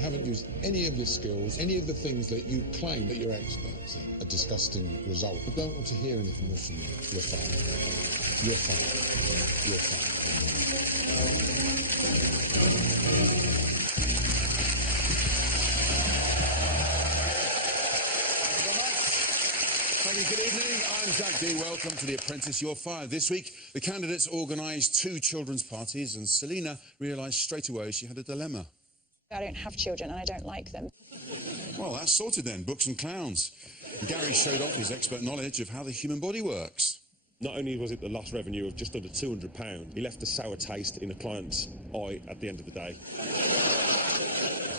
haven't used any of your skills, any of the things that you claim that you're experts in. A disgusting result. I don't want to hear anything more from you. You're fired. You're fired. You're fired. Thank you. Good evening. I'm Jack D. Welcome to The Apprentice. You're fired. This week, the candidates organised 2 children's parties, and Selina realised straight away she had a dilemma. I don't have children and I don't like them. Well, that's sorted then. Books and clowns. Gary showed off his expert knowledge of how the human body works. Not only was it the lost revenue of just under £200, he left a sour taste in a client's eye at the end of the day.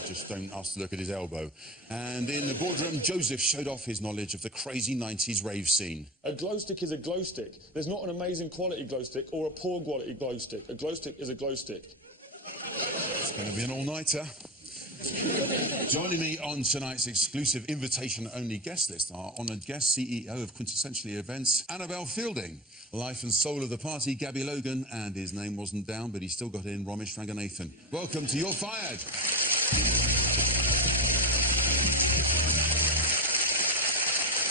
Just don't ask to look at his elbow. And in the boardroom, Joseph showed off his knowledge of the crazy 90s rave scene. A glow stick is a glow stick. There's not an amazing quality glow stick or a poor quality glow stick. A glow stick is a glow stick. It's going to be an all-nighter. Joining me on tonight's exclusive invitation-only guest list are honoured guest CEO of Quintessentially Events, Annabelle Fielding, life and soul of the party, Gabby Logan, and his name wasn't down, but he still got in, Romesh Ranganathan. Welcome to You're Fired.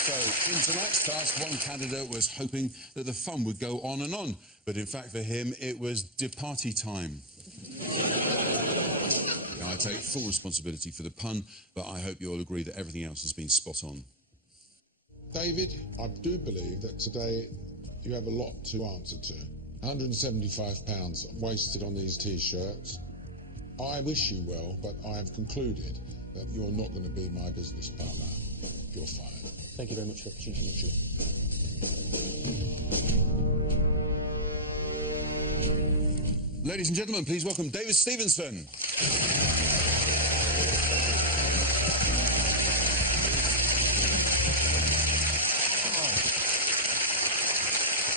So, in tonight's task, one candidate was hoping that the fun would go on and on, but in fact for him, it was de-party time. I take full responsibility for the pun, but I hope you all agree that everything else has been spot on. David, I do believe that today you have a lot to answer to. £175 wasted on these T-shirts. I wish you well, but I have concluded that you're not going to be my business partner. You're fired. Thank you very much for the opportunity. Ladies and gentlemen, please welcome David Stevenson.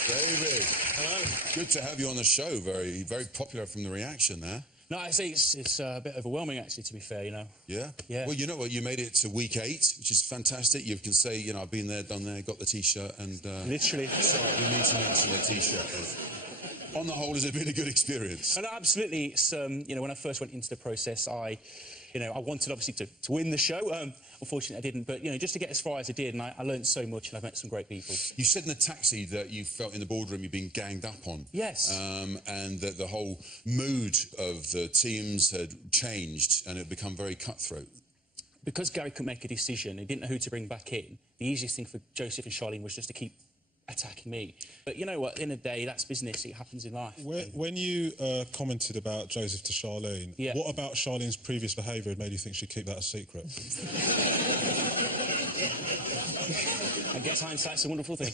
David. Hello. Good to have you on the show. Very, very popular from the reaction there. No, I see it's a bit overwhelming, actually, to be fair, you know. Yeah? Yeah. Well, you know what? You made it to week 8, which is fantastic. You can say, you know, I've been there, done there, got the T-shirt, and... Literally. Sorry, we need to mention the T-shirt. On the whole, has it been a good experience? And absolutely, it's, you know, when I first went into the process, I wanted, obviously, to win the show. Unfortunately, I didn't. But, you know, just to get as far as I did, and I learned so much, and I've met some great people. You said in the taxi that you felt in the boardroom you'd been ganged up on. Yes. And that the whole mood of the teams had changed and it had become very cutthroat. Because Gary couldn't make a decision, he didn't know who to bring back in, the easiest thing for Joseph and Charlene was just to keep attacking me. But you know what, at the end of the day, that's business, it happens in life. When you commented about Joseph to Charlene, what about Charlene's previous behaviour had made you think she'd keep that a secret? I guess hindsight's a wonderful thing.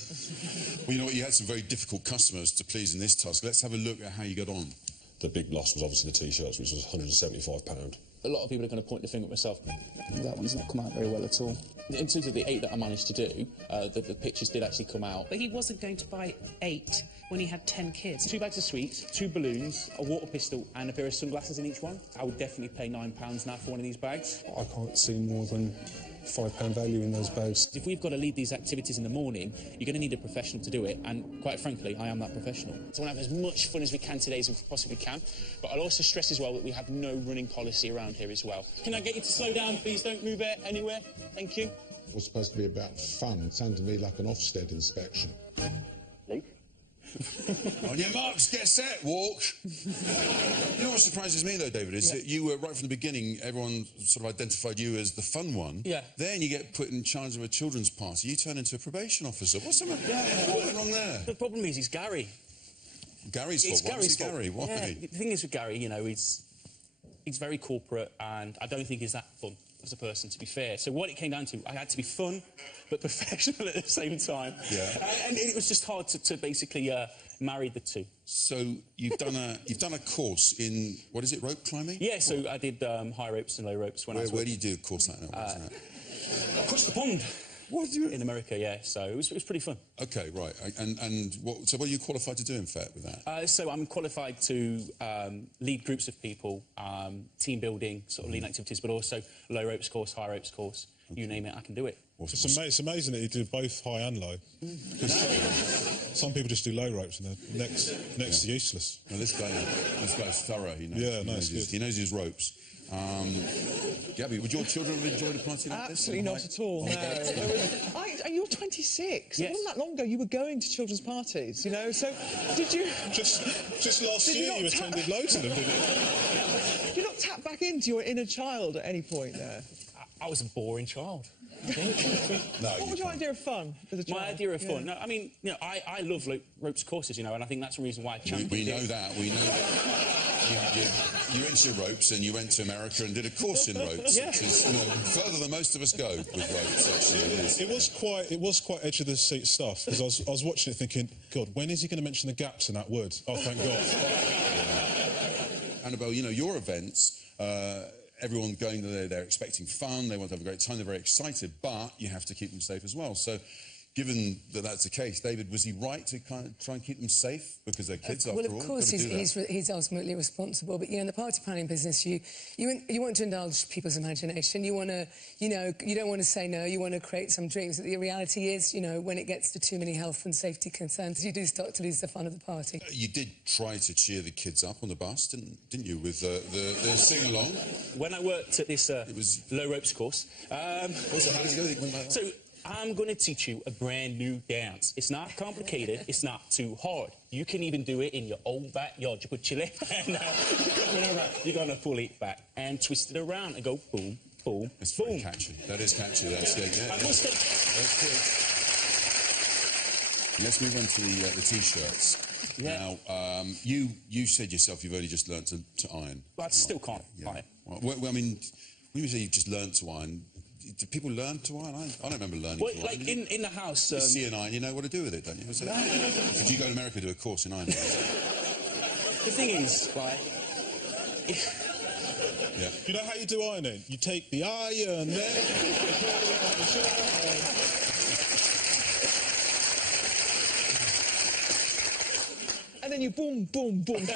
Well, you know what, you had some very difficult customers to please in this task. Let's have a look at how you got on. The big loss was obviously the T-shirts, which was £175. A lot of people are going to point the finger at myself. That one's not come out very well at all. In terms of the 8 that I managed to do, the pictures did actually come out. But he wasn't going to buy 8 when he had 10 kids. 2 bags of sweets, 2 balloons, a water pistol and a pair of sunglasses in each one. I would definitely pay £9 now for one of these bags. I can't see more than £5 value in those bags. If we've got to lead these activities in the morning, you're going to need a professional to do it, and quite frankly, I am that professional. So I want to have as much fun as we can today as we possibly can, but I'll also stress as well that we have no running policy around here as well. Can I get you to slow down, please? Don't move it anywhere. Thank you. It was supposed to be about fun. It sounded to me like an Ofsted inspection. Luke? On your marks, get set, walk. You know what surprises me, though, David, is that you were, right from the beginning, everyone sort of identified you as the fun one. Yeah. Then you get put in charge of a children's party. You turn into a probation officer. What's wrong there? The problem is, he's Gary. Gary's fault? It's Gary's fault. Gary? Why? Yeah, the thing is with Gary, you know, he's very corporate, and I don't think he's that fun as a person, to be fair. So what it came down to, I had to be fun, but professional at the same time. Yeah. And it was just hard to basically marry the two. So you've done a course in, what is it, rope climbing? Yeah, so I did high ropes and low ropes when I was... Where do you do a course like that? Across the pond. What do you... In America, yeah. So it was pretty fun. OK, right. And what are you qualified to do, in fact, with that? So I'm qualified to lead groups of people, team building, sort of lean activities, but also low ropes course, high ropes course. Okay. You name it, I can do it. It's amazing that you do both high and low. Some people just do low ropes and they're next to useless. Now, this guy's thorough. He knows, he knows his ropes. Gabby, would your children have enjoyed a party like this? Absolutely not at all, no. You're 26. Yes. It wasn't that long ago you were going to children's parties, you know, so did you... Just last year you attended loads of them, didn't you? Did you not tap back into your inner child at any point there? I was a boring child. No, what was your idea of fun as a child? My idea of fun? No, I mean, you know, I love ropes courses, you know, and I think that's the reason why I championed we know that. We know that. You're into ropes and you went to America and did a course in ropes, which is further than most of us go with ropes, actually. It was quite edge-of-the-seat stuff, because I was watching it thinking, God, when is he going to mention the gaps in that wood? Oh, thank God. Annabelle, you know, your events... everyone going there, they're expecting fun, they want to have a great time, they're very excited, but you have to keep them safe as well. So, given that that's the case, David, was he right to kind of try and keep them safe? Because they're kids, after all. Well, of course, he's ultimately responsible. But, you know, in the party planning business, you want to indulge people's imagination. You want to, you know, you don't want to say no, you want to create some dreams. But the reality is, you know, when it gets to too many health and safety concerns, you do start to lose the fun of the party. You did try to cheer the kids up on the bus, didn't you, with the sing-along? When I worked at this low ropes course... also, how does it go? So, I'm going to teach you a brand new dance. It's not complicated, it's not too hard. You can even do it in your own backyard. You put your left hand out, you're going to pull it back and twist it around and go boom, boom, It's boom. very catchy. That is catchy, that's good. Yeah. Let's move on to the T-shirts. Yeah. Now, you said yourself you've only just learnt to iron. But I still can't iron. Well, I mean, when you say you've just learnt to iron, do people learn to iron? I don't remember learning to iron. Like in the house... You see an iron, you know what to do with it, don't you? So, did you go to America to do a course in ironing? The thing is, like... Yeah. You know how you do ironing? You take the iron there... And then you boom, boom, boom.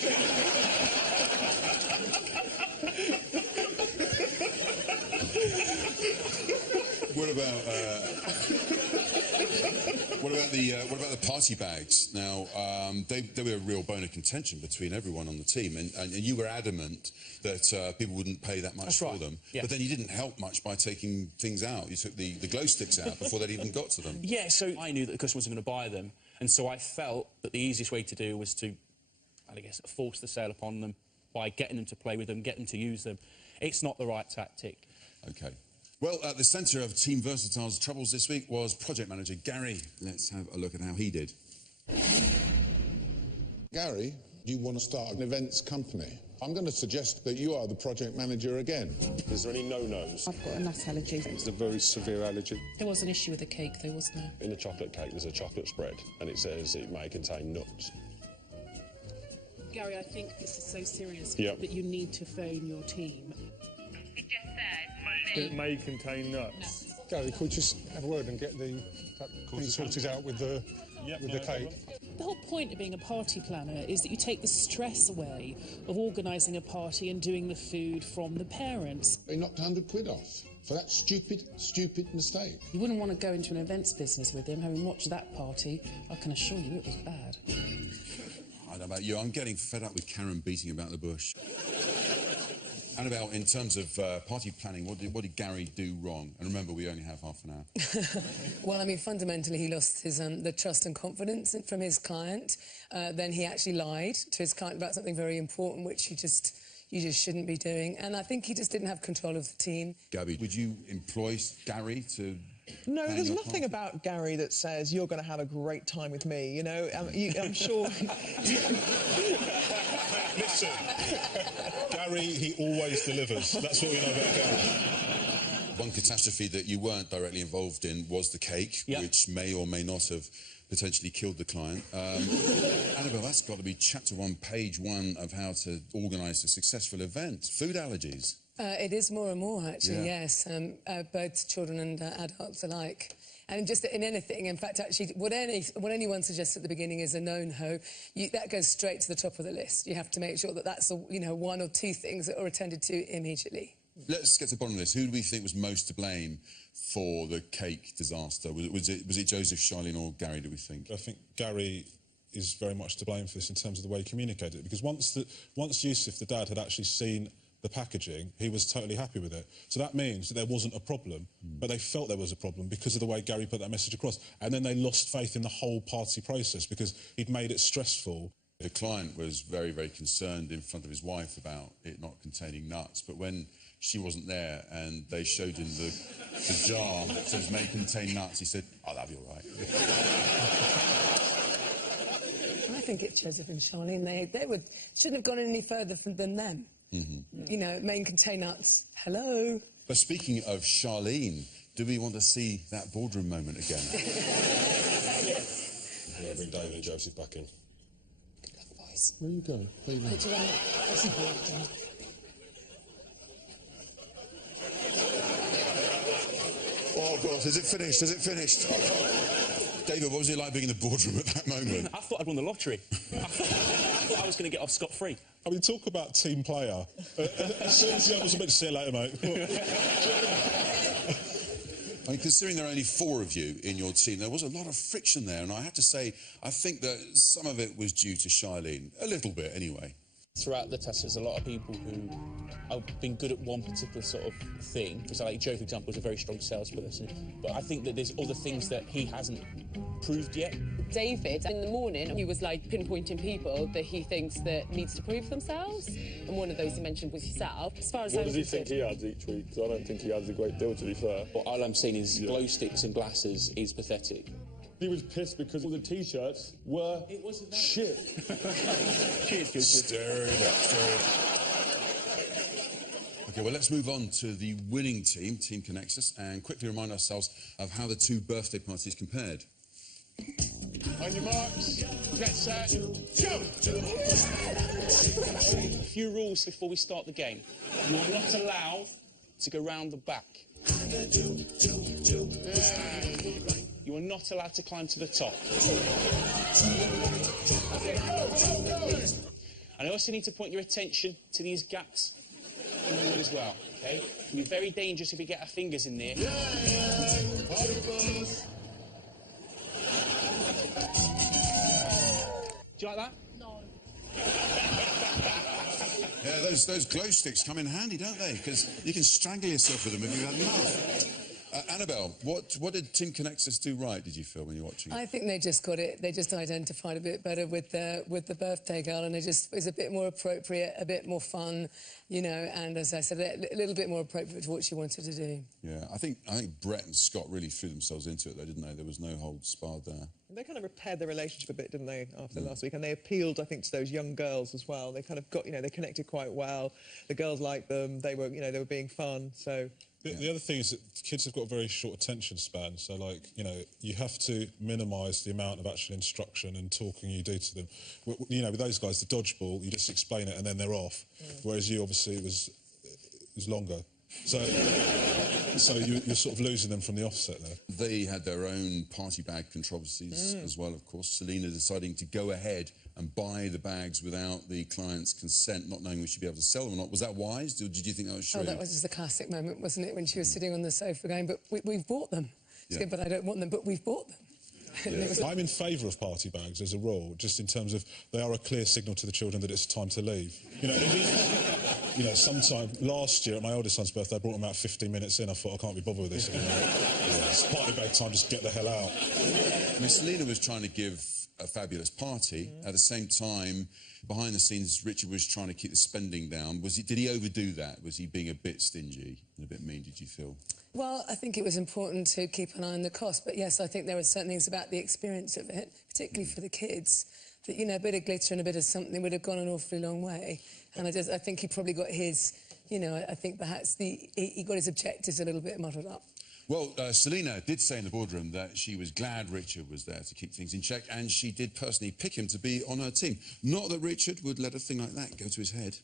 What about the party bags? Now, they were a real bone of contention between everyone on the team, and you were adamant that people wouldn't pay that much for them. Yeah. But then you didn't help much by taking things out. You took the glow sticks out before they'd even got to them. Yeah, so I knew that the customers were going to buy them, and so I felt that the easiest way to do was to, I guess, force the sale upon them by getting them to play with them, get them to use them. It's not the right tactic. OK. Well, at the centre of Team Versatile's troubles this week was project manager Gary. Let's have a look at how he did. Gary, you want to start an events company. I'm going to suggest that you are the project manager again. Is there any no-nos? I've got a nut allergy. It's a very severe allergy. There was an issue with the cake, though, wasn't there? In the chocolate cake, there's a chocolate spread, and it says it may contain nuts. Gary, I think this is so serious that you need to phone your team. It just said it may contain nuts. Gary, could we just have a word and get that thing sorted out with the cake? The whole point of being a party planner is that you take the stress away of organising a party and doing the food from the parents. They knocked 100 quid off for that stupid mistake. You wouldn't want to go into an events business with him, having watched that party. I can assure you it was bad. I don't know about you, I'm getting fed up with Karen beating about the bush. Annabelle, in terms of party planning, what did Gary do wrong? And remember, we only have half an hour. Well, I mean, fundamentally, he lost his the trust and confidence from his client. Then he actually lied to his client about something very important, which you just shouldn't be doing. And I think he just didn't have control of the team. Gabby, would you employ Gary to... No, there's nothing about Gary that says you're going to have a great time with me, you know? I'm sure... Listen, Gary, he always delivers. That's what we know about Gary. One catastrophe that you weren't directly involved in was the cake, which may or may not have potentially killed the client. Annabelle, that's got to be chapter 1, page 1 of how to organise a successful event. Food allergies. It is more and more, actually, yes, both children and adults alike. And just in anything, in fact, actually, what anyone suggests at the beginning is a no-no, that goes straight to the top of the list. You have to make sure that that's, one or two things that are attended to immediately. Let's get to the bottom of this. Who do we think was most to blame for the cake disaster? Was it Joseph, Charlene or Gary, do we think? I think Gary is very much to blame for this in terms of the way he communicated it, because once Yusuf, the dad, had actually seen the packaging, he was totally happy with it. So that means that there wasn't a problem, but they felt there was a problem because of the way Gary put that message across. And then they lost faith in the whole party process because he'd made it stressful. The client was very, very concerned in front of his wife about it not containing nuts, but when she wasn't there and they showed him the jar that says may contain nuts, he said, "Oh, that'll be all right." I think it's Joseph and Charlene. They shouldn't have gone any further than them. You know, may contain nuts. Hello. But speaking of Charlene, do we want to see that boardroom moment again? Yeah, bring David and Joseph back in. Where are you going? Where are you going? Oh, God, is it finished? Is it finished? David, what was it like being in the boardroom at that moment? I thought I'd won the lottery. I thought I was going to get off scot-free. I mean, talk about team player. As soon as I was about to see you later, mate. I mean, considering there are only 4 of you in your team, there was a lot of friction there, and I have to say, I think that some of it was due to Charlene. A little bit, anyway. Throughout the test, there's a lot of people who have been good at one particular sort of thing. Because, like Joe, for example, is a very strong salesperson. But I think that there's other things that he hasn't proved yet. David, in the morning, he was like pinpointing people that he thinks that needs to prove themselves. And one of those he mentioned was yourself. As far as what does he think he adds each week? Because I don't think he adds a great deal, to be fair. Well, all I'm saying is glow sticks and glasses is pathetic. He was pissed because all the T-shirts were shit. Cheers, Stir it up, stir it up. OK, well, let's move on to the winning team, Team Connexus, and quickly remind ourselves of how the 2 birthday parties compared. On your marks, get set, jump! A few rules before we start the game. You are not allowed to go round the back. You are not allowed to climb to the top. And I also need to point your attention to these gaps in the wood as well, OK? It can be very dangerous if we get our fingers in there. Do you like that? No. Yeah, those glow sticks come in handy, don't they? Because you can strangle yourself with them if you've had enough. Annabelle, what did Team Connexus do right, did you feel, when you were watching it? I think they just got it. They just identified a bit better with the birthday girl, and it just was a bit more appropriate, a bit more fun, you know, and as I said, a little bit more appropriate to what she wanted to do. Yeah, I think Brett and Scott really threw themselves into it, though, didn't they? There was no holds barred there. And they kind of repaired the relationship a bit, didn't they, after last week? And they appealed, I think, to those young girls as well. They kind of got, you know, they connected quite well. The girls liked them. They were, you know, they were being fun, so... The other thing is that kids have got a very short attention span, so, like, you know, you have to minimise the amount of actual instruction and talking you do to them. You know, with those guys, the dodgeball, you just explain it and then they're off, whereas you, obviously, it was longer. So you're sort of losing them from the offset there. They had their own party bag controversies as well, of course. Selena deciding to go ahead and buy the bags without the client's consent, not knowing we should be able to sell them or not. Was that wise? Did you think that was true? Oh, that was just a classic moment, wasn't it, when she was sitting on the sofa going, but we've bought them. She said, but I don't want them, but we've bought them. Yeah. I'm in favour of party bags as a rule, just in terms of they are a clear signal to the children that it's time to leave. You know, sometime last year at my oldest son's birthday, I brought him out 15 minutes in. I thought, I can't be bothered with this anymore. It's party bag time, just get the hell out. I mean, Selena was trying to give a fabulous party. At the same time, behind the scenes, Richard was trying to keep the spending down. Did he overdo that? Was he being a bit stingy and a bit mean, did you feel? Well, I think it was important to keep an eye on the cost, but yes, I think there were certain things about the experience of it, particularly for the kids, that, you know, a bit of glitter and a bit of something would have gone an awfully long way. And I think he probably got his, you know, I think perhaps he got his objectives a little bit muddled up. Well, Selena did say in the boardroom that she was glad Richard was there to keep things in check, and she did personally pick him to be on her team. Not that Richard would let a thing like that go to his head.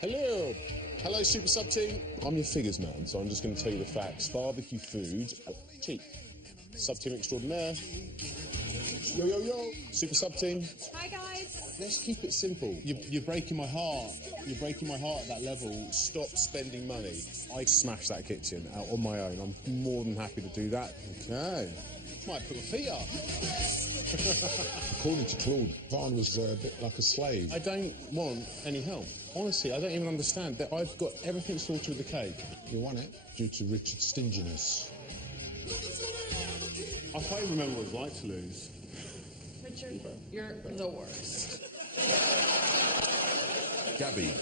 Hello. Hello, Super Sub team. I'm your figures man, so I'm just going to tell you the facts. Barbecue food, cheap. Sub team extraordinaire. Yo, yo, yo. Super Sub team. Hi, guys. Let's keep it simple. You're breaking my heart. You're breaking my heart at that level. Stop spending money. I smashed that kitchen out on my own. I'm more than happy to do that. Okay. Might put my feet up. According to Claude, Varn was a bit like a slave. I don't want any help. Honestly, I don't even understand that I've got everything sorted with the cake. You won it due to Richard's stinginess. I can't even remember what it was like to lose. Richard, you're the worst. Gabby,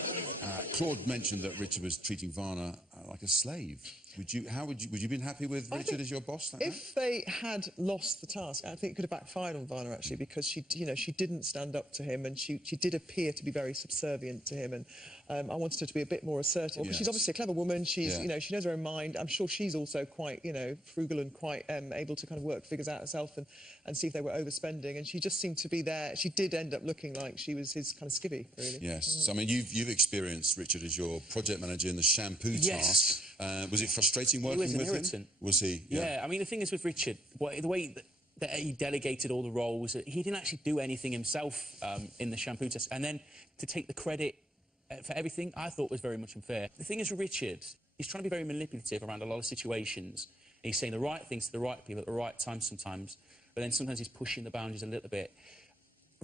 Claude mentioned that Richard was treating Varna like a slave. Would you been happy with Richard as your boss? That If they had lost the task, I think it could have backfired on Varna actually, because she didn't stand up to him, and she did appear to be very subservient to him, and I wanted her to be a bit more assertive. Yes. She's obviously a clever woman. She's Yeah. she knows her own mind. I'm sure she's also quite frugal and quite able to kind of work figures out herself and see if they were overspending. And she just seemed to be there. She did end up looking like she was his kind of skivvy, really. Yes. So I mean, you've experienced Richard as your project manager in the shampoo task. Was it frustrating working with him? He was an irritant. Was he? Yeah. I mean, the thing is with Richard, the way that he delegated all the roles, he didn't actually do anything himself in the shampoo test. And then to take the credit for everything, I thought was very much unfair. The thing is with Richard, he's trying to be very manipulative around a lot of situations. He's saying the right things to the right people at the right time sometimes, but then sometimes he's pushing the boundaries a little bit.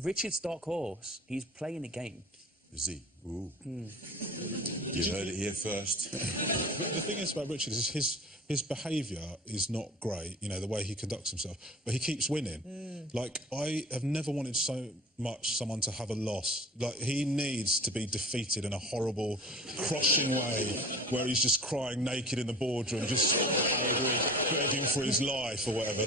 Richard's dark horse, he's playing the game. Is he? Ooh. You heard it here first. The thing is about Richard is his behaviour is not great, you know, the way he conducts himself, but he keeps winning. Like, I have never wanted so much someone to have a loss. Like, he needs to be defeated in a horrible, crushing way, where he's just crying naked in the boardroom, just begging for his life or whatever.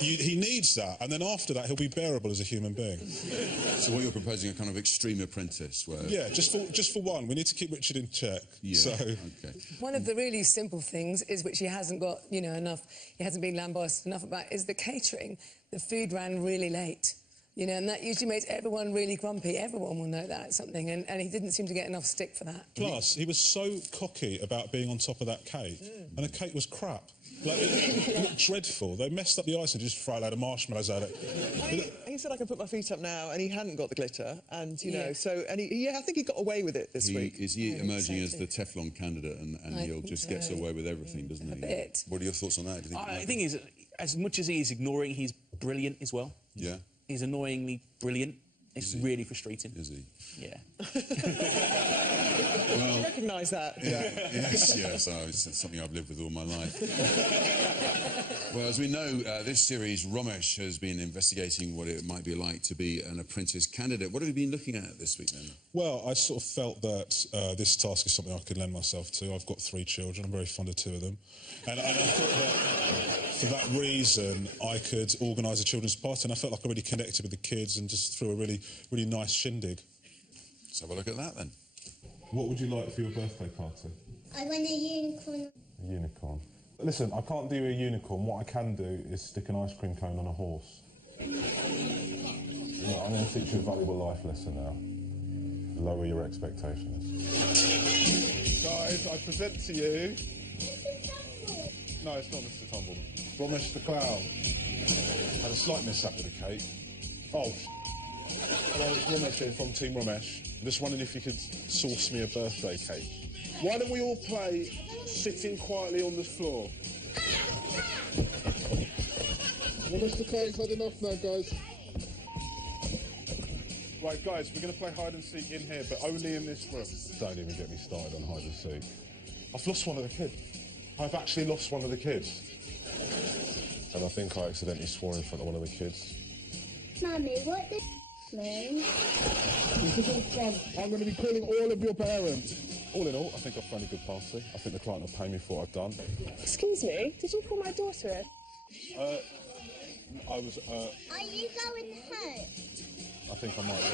He needs that, and then after that, he'll be bearable as a human being. So what you're proposing, a kind of extreme apprentice, where... Yeah, just for one, we need to keep Richard in check. Yeah, so... okay. One of the really simple things is, which he hasn't got, enough, he hasn't been lambasted enough about, is the catering. The food ran really late, and that usually makes everyone really grumpy. Everyone will know that, something, and he didn't seem to get enough stick for that. Plus, he was so cocky about being on top of that cake, and the cake was crap. Like, it looked dreadful. They messed up the ice and just threw a load of marshmallows at it. He said, I can put my feet up now, and he hadn't got the glitter, and, Yeah. so, and I think he got away with it this week. Is he emerging as so, too. the Teflon candidate, and I he'll think just so. gets away with everything, doesn't he? A bit. What are your thoughts on that? Do you think The thing is, as much as he is ignoring, he's brilliant as well. Yeah. He's annoyingly brilliant. It's really frustrating. Is he? Yeah. I recognise that. Yes. Oh, it's something I've lived with all my life. Well, as we know, this series, Romesh has been investigating what it might be like to be an apprentice candidate. What have you been looking at this week, then? Well, I sort of felt that this task is something I could lend myself to. I've got 3 children. I'm very fond of 2 of them. And I thought that for that reason, I could organise a children's party, and I felt like I really connected with the kids and just threw a really, really nice shindig. Let's have a look at that, then. What would you like for your birthday party? I want a unicorn. A unicorn. Listen, I can't do a unicorn. What I can do is stick an ice cream cone on a horse. Look, I'm going to teach you a valuable life lesson now. Lower your expectations. Guys, I present to you... No, it's not Mr. Tumble. Romesh the Clown. Had a slight mishap with the cake. Oh, hello, it's Romesh here from Team Romesh. I'm just wondering if you could source me a birthday cake. Why don't we all play sitting quietly on the floor? Romesh the Clown's had enough now, guys. Right, guys, we're going to play hide and seek in here, but only in this room. Don't even get me started on hide and seek. I've lost one of the kids. I've actually lost one of the kids. And I think I accidentally swore in front of one of the kids. Mummy, what does mean? This is all fun. I'm going to be calling all of your parents. All in all, I think I've thrown a good party. I think the client will pay me for what I've done. Excuse me, did you call my daughter in? I was, Are you going home? I think I might be.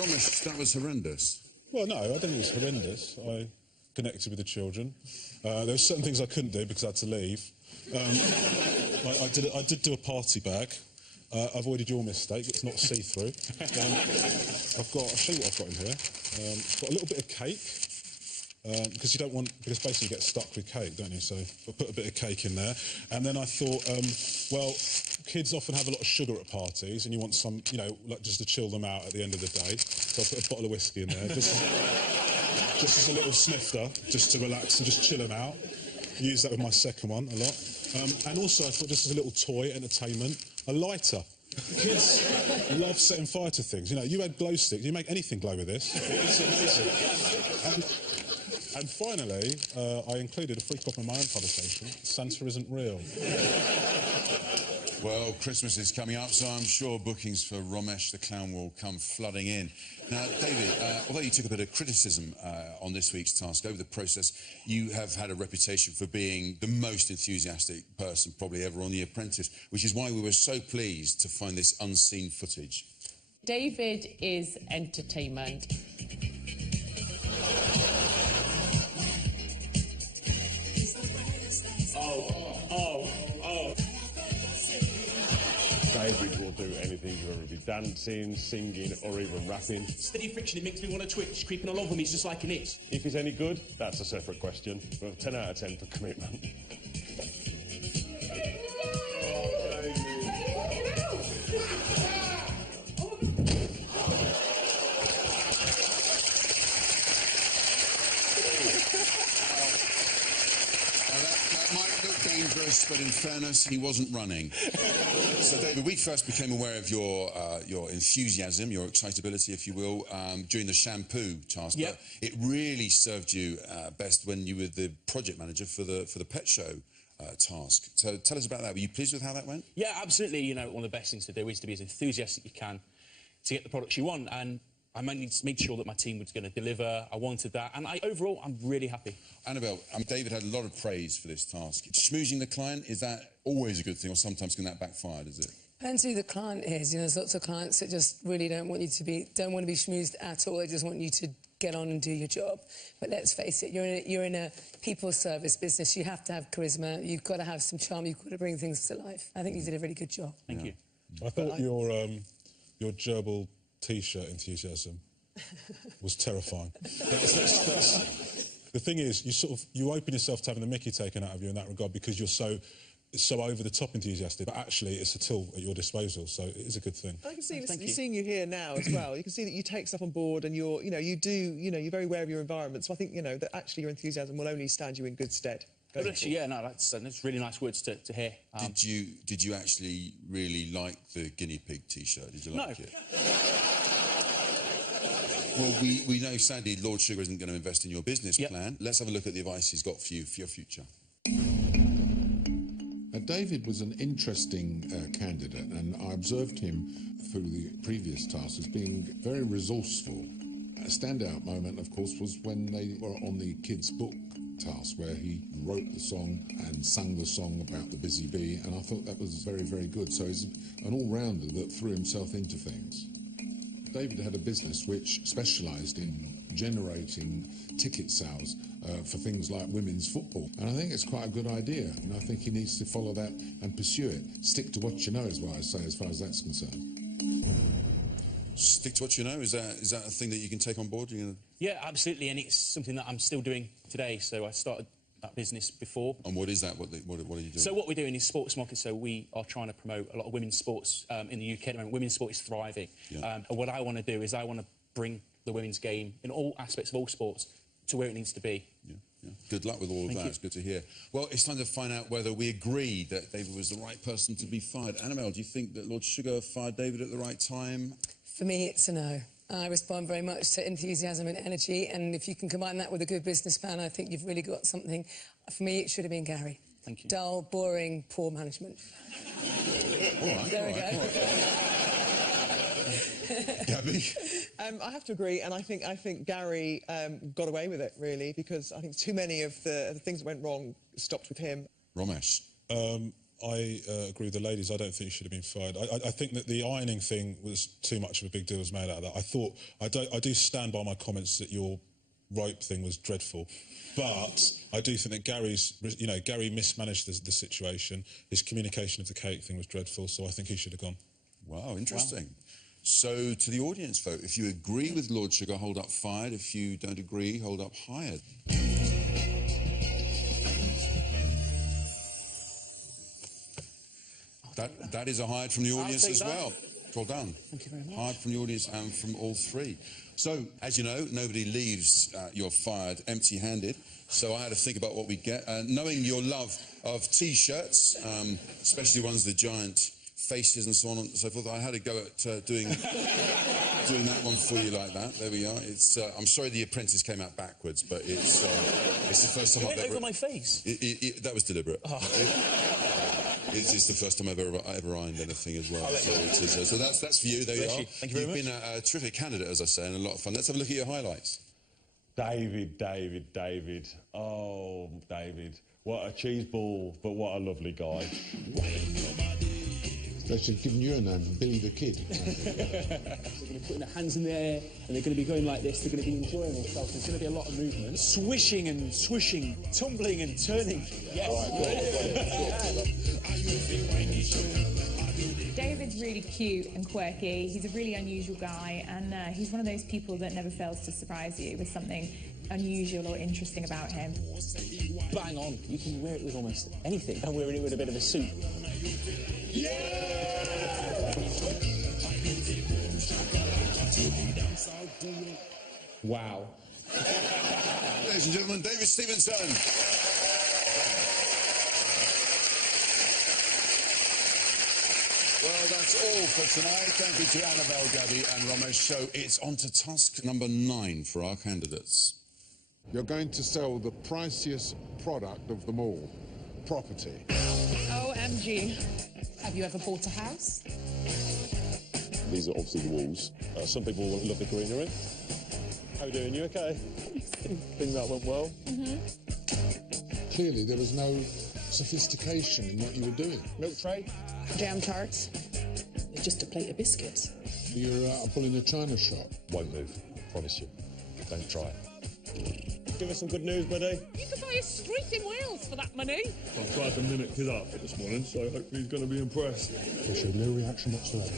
Romesh, that was horrendous. Well, no, I don't think it was horrendous. I connected with the children. There were certain things I couldn't do because I had to leave. I did do a party bag. I avoided your mistake. It's not see-through. I'll show you what I've got in here. I've got a little bit of cake. Because basically you get stuck with cake, don't you? So I put a bit of cake in there. And then I thought, well, kids often have a lot of sugar at parties and you want some, like just to chill them out at the end of the day. So I put a bottle of whiskey in there, just as a little snifter, just to relax and just chill them out. use that with my second one a lot. And also, I thought, just as a little toy, entertainment, a lighter. Kids love setting fire to things. You know, you had glow sticks. You make anything glow with this. It's amazing. And finally, I included a free copy of my own publication, Santa Isn't Real. Well, Christmas is coming up, so I'm sure bookings for Romesh the Clown will come flooding in. Now, David, although you took a bit of criticism on this week's task, over the process, you have had a reputation for being the most enthusiastic person probably ever on The Apprentice, which is why we were so pleased to find this unseen footage. David is entertainment. David will do anything, whether it be dancing, singing, or even rapping. Steady friction, it makes me want to twitch. Creeping all over me, it's just like an itch. If he's any good, that's a separate question. But 10 out of 10 for commitment. Dangerous, but in fairness, he wasn't running. So, David, we first became aware of your enthusiasm, your excitability, if you will, during the shampoo task. Yep. But it really served you best when you were the project manager for the pet show task. So, tell us about that. Were you pleased with how that went? Yeah, absolutely. You know, one of the best things to do is to be as enthusiastic as you can to get the products you want. And I made sure that my team was going to deliver. I wanted that. And overall, I'm really happy. Annabelle, David had a lot of praise for this task. Schmoozing the client, is that always a good thing, or sometimes can that backfire, is it? Depends who the client is. You know, there's lots of clients that just really don't want to be schmoozed at all. They just want you to get on and do your job. But let's face it, you're in a people service business. You have to have charisma. You've got to have some charm. You've got to bring things to life. I think you did a really good job. Thank you. I thought your gerbil T-shirt enthusiasm was terrifying. The thing is, you open yourself to having the mickey taken out of you in that regard because you're so over the top enthusiastic, but actually it's a tool at your disposal, so it is a good thing. I can see seeing you here now as well. You can see that you take stuff on board, and you're very aware of your environment. So I think that actually your enthusiasm will only stand you in good stead. Yeah, no, that's really nice words to hear. Did you actually really like the guinea pig T-shirt? Did you like it? Well, we know, sadly, Lord Sugar isn't going to invest in your business plan. Let's have a look at the advice he's got for you for your future. David was an interesting candidate, and I observed him through the previous tasks as being very resourceful. A standout moment, of course, was when they were on the kids' book task, where he wrote the song and sang the song about the busy bee, and I thought that was very, very good. So he's an all-rounder that threw himself into things. David had a business which specialised in generating ticket sales for things like women's football. And I think it's quite a good idea. And I think he needs to follow that and pursue it. Stick to what you know is what I say as far as that's concerned. Stick to what you know? Is that a thing that you can take on board? Yeah, absolutely. And it's something that I'm still doing today. So I started that business before. And what is that? What are you doing? So what we're doing is sports marketing. So we are trying to promote a lot of women's sports in the UK at the moment. Women's sport is thriving. Yeah. And what I want to do is I want to bring the women's game in all aspects of all sports to where it needs to be. Yeah. Good luck with all of that. It's good to hear. Well, it's time to find out whether we agree that David was the right person to be fired. Annabelle, do you think that Lord Sugar fired David at the right time? For me, it's a no. I respond very much to enthusiasm and energy, and if you can combine that with a good business plan, I think you've really got something. For me, it should have been Gary. Thank you. Dull, boring, poor management. There we go. Gabby? I have to agree, and I think Gary got away with it, really, because I think too many of the things that went wrong stopped with him. Romesh? I agree with the ladies. I don't think he should have been fired. I think that the ironing thing was too much of a big deal was made out of that. I do stand by my comments that your rope thing was dreadful, but I do think that Gary mismanaged the situation. His communication of the cake thing was dreadful, so I think he should have gone. Wow, interesting. Wow. So, to the audience vote, if you agree with Lord Sugar, hold up fired. If you don't agree, hold up hired. That is a hired from the audience as well. Well done. Thank you very much. Hard from the audience and from all three. So, as you know, nobody leaves You're Fired empty-handed. So I had to think about what we get. Knowing your love of T-shirts, especially ones with the giant faces and so on and so forth, I had to go at doing that one for you like that. There we are. It's. I'm sorry the Apprentice came out backwards, but it's the first time I've ever... over my face? That was deliberate. Oh. It's the first time I've ever ironed anything as well. So that's for you. There you are. Thank you very much. You've been a terrific candidate, as I say, and a lot of fun. Let's have a look at your highlights. David. Oh, David. What a cheese ball, but what a lovely guy. They should have given you a name, Billy the Kid. They're going to be putting their hands in the air and they're going to be going like this. They're going to be enjoying themselves. There's going to be a lot of movement. Swishing and swishing, tumbling and turning. Yes. David's really cute and quirky. He's a really unusual guy, and he's one of those people that never fails to surprise you with something unusual or interesting about him. Bang on. You can wear it with almost anything. I'm wearing it with a bit of a suit. Wow. Ladies and gentlemen, David Stevenson. Well, that's all for tonight. Thank you to Annabelle, Gabby and Ramesh. So it's on to task number 9 for our candidates. You're going to sell the priciest product of them all, property. OMG. Have you ever bought a house? These are obviously the walls. Some people love the greenery. How are you doing? You okay? I think that went well. Clearly, there was no sophistication in what you were doing. Milk tray? Jam tarts. Just a plate of biscuits. You're pulling a china shop. Won't move. Promise you. Don't try it. Give us some good news, buddy. You could buy a street in Wales for that money. I've tried to mimic his outfit this morning, so hopefully he's going to be impressed. He showed no reaction whatsoever.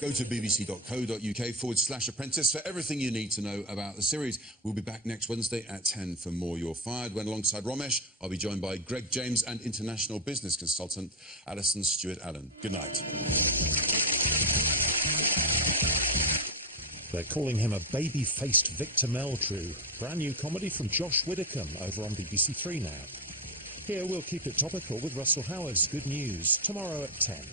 Go to bbc.co.uk/apprentice for everything you need to know about the series. We'll be back next Wednesday at 10 for more You're Fired, when alongside Ramesh, I'll be joined by Greg James and international business consultant Alison Stewart-Allen. Good night. They're calling him a baby-faced Victor Meldrew. Brand new comedy from Josh Widdicombe over on BBC Three now. Here we'll keep it topical with Russell Howard's Good News tomorrow at 10.